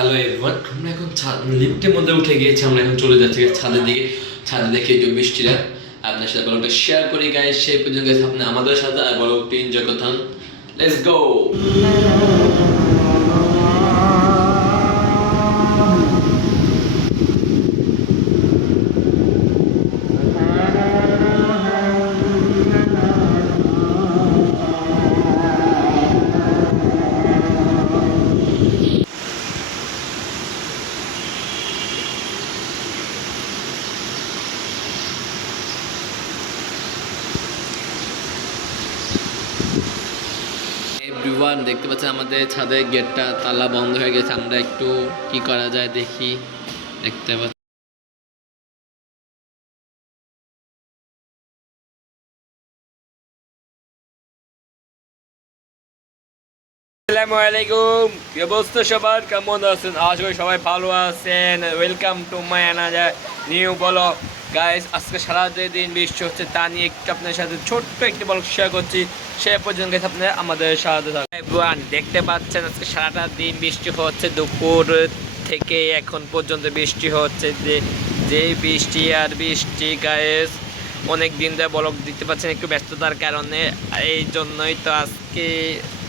Hello everyone, আমরা এখন লিফটের মধ্যে উঠে গিয়েছি। আমরা এখন চলে যাচ্ছি ছাদের দিকে। ছাদে দেখে একটু বৃষ্টিটা আপনার সাথে ব্লগটা শেয়ার করি গাইস। সেই পর্যন্ত আপনি আমাদের সাথে আর ব্লগটি এনজয় করতেন। Let's go. এভরিওয়ান দেখতে পাচ্ছেন আমাদের ছাদের গেটটা তালা বন্ধ হয়ে গেছে। আমরা একটু কি করা যায় দেখি। দেখতে পাচ্ছি আসসালামু আলাইকুম, কি অবস্থা সবার, কেমন আছেন? আশা করি সবাই ভালো আছেন। Welcome to my another new blog guys. আজকে সারা দিন বৃষ্টি হচ্ছে, তা নিয়ে একটু আপনার সাথে ছোট্ট একটি ব্লগ শেয়ার করছি। সে পর্যন্ত আপনারা আমাদের সাথে থাকুন। দেখতে পাচ্ছেন আজকে সারাটা দিন বৃষ্টি হচ্ছে, দুপুর থেকে এখন পর্যন্ত বৃষ্টি হচ্ছে। যে বৃষ্টি আর বৃষ্টি গাইস, অনেক দিন ধরে ব্লগ দিতে পারছেন একটু ব্যস্ততার কারণে। এই জন্যই তো আজকে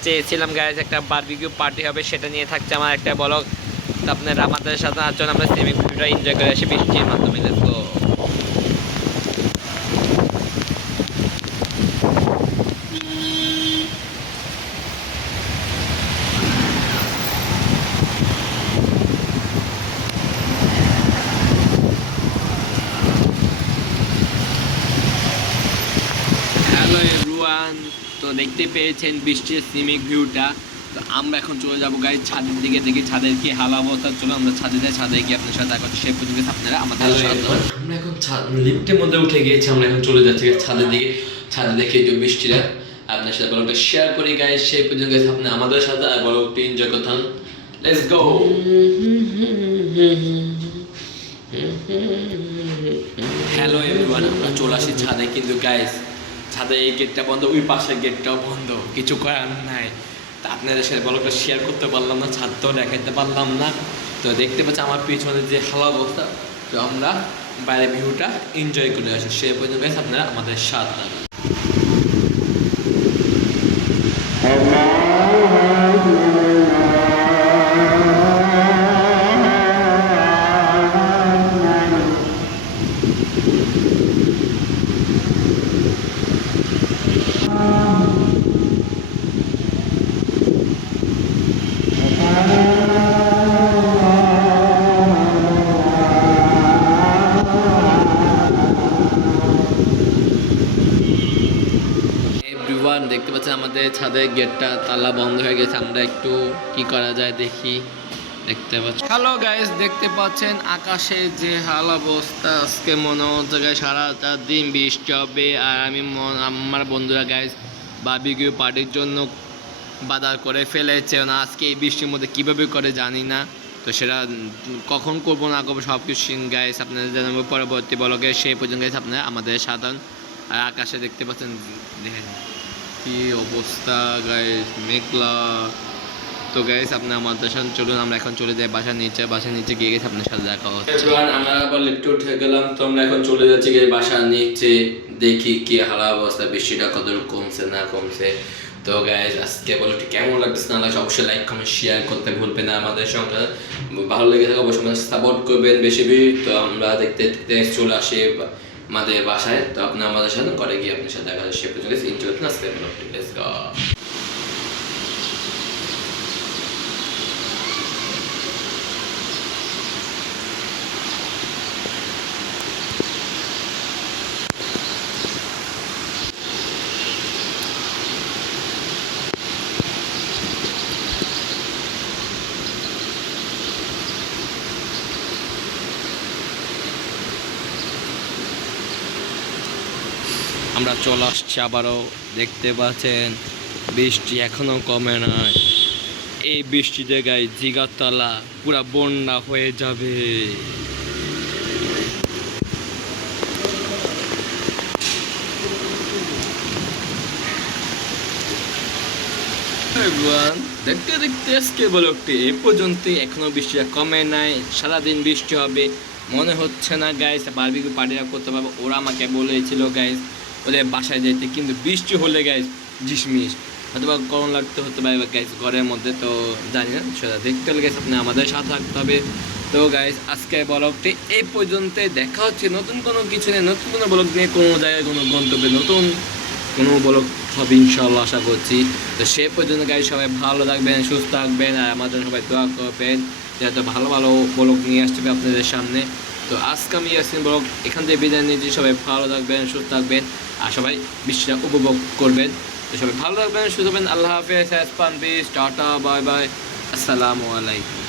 চেয়েছিলাম গাইজ একটা বারবিকিউ পার্টি হবে, সেটা নিয়ে থাকছে আমার একটা ব্লগ। তো আপনারা আমাদের সাথে আছেন, আমরা সুইমিং পুলটা এনজয় করে আসি বৃষ্টির মাধ্যমে। তো হ্যালো এভরিওয়ান, তো দেখতে পেয়েছেন বৃষ্টির সুইমিং ভিউটা। তো আমরা এখন চলে যাবো গাইজ ছাদের দিকে, দেখি ছাদের কি হাল অবস্থা। চলো আমরা ছাদে গিয়ে আপনার সাথে এখন সে পর্যন্ত আপনারা আমাদের সাথে। আমরা এখন লিফটের মধ্যে উঠে গিয়েছি। আমরা এখন চলে যাচ্ছি ছাদের দিকে। ছাদে দেখে একটু বৃষ্টিটা আপনার সাথে ব্লগটা শেয়ার করি গাইজ। সেই পর্যন্ত আপনি আমাদের সাথে আর ব্লগটি এনজয় করতেন। Let's go. হ্যালো এভরিওয়ান, আমরা চলে আসি ছাদে, কিন্তু গাইজ ছাদে এই গেটটা বন্ধ, ওই পাশের গেটটাও বন্ধ। কিছু করার নাই। তা আপনাদের সাথে ব্লগটা শেয়ার করতে পারলাম না, ছাদটাও দেখাতে পারলাম না। তো দেখতে পাচ্ছি আমার পিছনে যে হাল অবস্থা। তো আমরা বাইরে ভিউটা এনজয় করে আসি। সে পর্যন্ত গাইজ আপনারা আমাদের সাথে থাকুন। এভরিওয়ান দেখতে পাচ্ছেন আমাদের ছাদের গেটটা তালা বন্ধ হয়ে গেছে। আমরা একটু কি করা যায় দেখি। দেখতে পাচ্ছি হ্যালো গাইস, দেখতে পাচ্ছেন আকাশে যে হাল অবস্থা। আজকে মনে হচ্ছে গাইস সারাটা দিন বৃষ্টি হবে। আর আমার বন্ধুরা গাইস বারবিকিউ পার্টির জন্য বাজার করে ফেলেছে না। আজকে এই বৃষ্টির মধ্যে কীভাবে করে জানি না। তো সেটা কখন করবো না করবো সব কিছু গাইস আপনাদের জানাবো পরবর্তী ব্লগে। সেই পর্যন্ত গাইস আপনারা আমাদের সাধারণ। আর আকাশে দেখতে পাচ্ছেন, দেখেন কি অবস্থা গাইস, মেঘলা। তো গাইস আপনি আমাদের সাথে চলুন, আমরা এখন চলে যাই বাসার নিচে গিয়ে গেছে আপনার সাথে দেখা হচ্ছে। আমরা আবার লিফটে উঠে গেলাম। তো আমরা এখন চলে যাচ্ছি গিয়ে বাসার নিচে, দেখি কি হালা অবস্থা, বৃষ্টিটা কতটুকু কমছে না কমছে। তো গাইস আজকে ব্লগটি কেমন লাগতেছে না লাগছে অবশ্যই লাইক কমেন্ট শেয়ার করতে ভুলবেন না। আমাদের সঙ্গে ভালো লেগে থাকে অবশ্যই আমাদের সাপোর্ট করবেন বেশি বেশি। তো আমরা দেখতে দেখতে চলে আসি আমাদের বাসায়। তো আপনি আমাদের সাথে করে গিয়ে আপনার সাথে দেখা যাচ্ছে। সে পর্যন্ত এনজয় করুন আজকে ব্লগটি। Let's go. আমরা চলে আসছি আবারও। দেখতে পাচ্ছেন বৃষ্টি এখনো কমে নাই। এই বৃষ্টিতে গায়ে জিগাতলা পুরা বন্যা হয়ে যাবে। everyone. দেখতে দেখতে আজকে ব্লগটি এই পর্যন্তই। এখনো বৃষ্টিটা কমে নাই, সারাদিন বৃষ্টি হবে মনে হচ্ছে না গাইস। বারবিকিউ পার্টিরা করতে পারবো, ওরা আমাকে বলেছিল গাইস ওদের বাসায় যেতে, কিন্তু বৃষ্টি হলে গাইস ঝিসমিস অথবা গরম লাগতে হতে পারে গাইস ঘরের মধ্যে, তো জানি না সেটা দেখতে হলে গাইস আপনি আমাদের সাথে থাকতে হবে। তো গাইস আজকে ব্লগটি এই পর্যন্তই, দেখা হচ্ছে নতুন কোনো কিছু নিয়ে, নতুন কোনো ব্লগ নিয়ে, কোনো জায়গায় কোনো গন্তব্যে নতুন কোনো ব্লগ হবে ইনশাল্লাহ আশা করছি। তো সে পর্যন্ত গাইস সবাই ভালো থাকবেন, সুস্থ থাকবেন, আর আমাদের সবাই দোয়া করবেন যাতে ভালো ভালো ব্লগ নিয়ে আসতে হবে আপনাদের সামনে। তো আজকে আমি ইয়াসিন ব্লগ এখান থেকে বিদায় নিয়েছি। সবাই ভালো থাকবেন, সুস্থ থাকবেন, আর সবাই বৃষ্টিটা উপভোগ করবেন। তো সবাই ভালো থাকবেন, সুস্থ থাকবেন। আল্লাহ হাফেজ, টাটা, বাই বাই, আসসালামু আলাইকুম।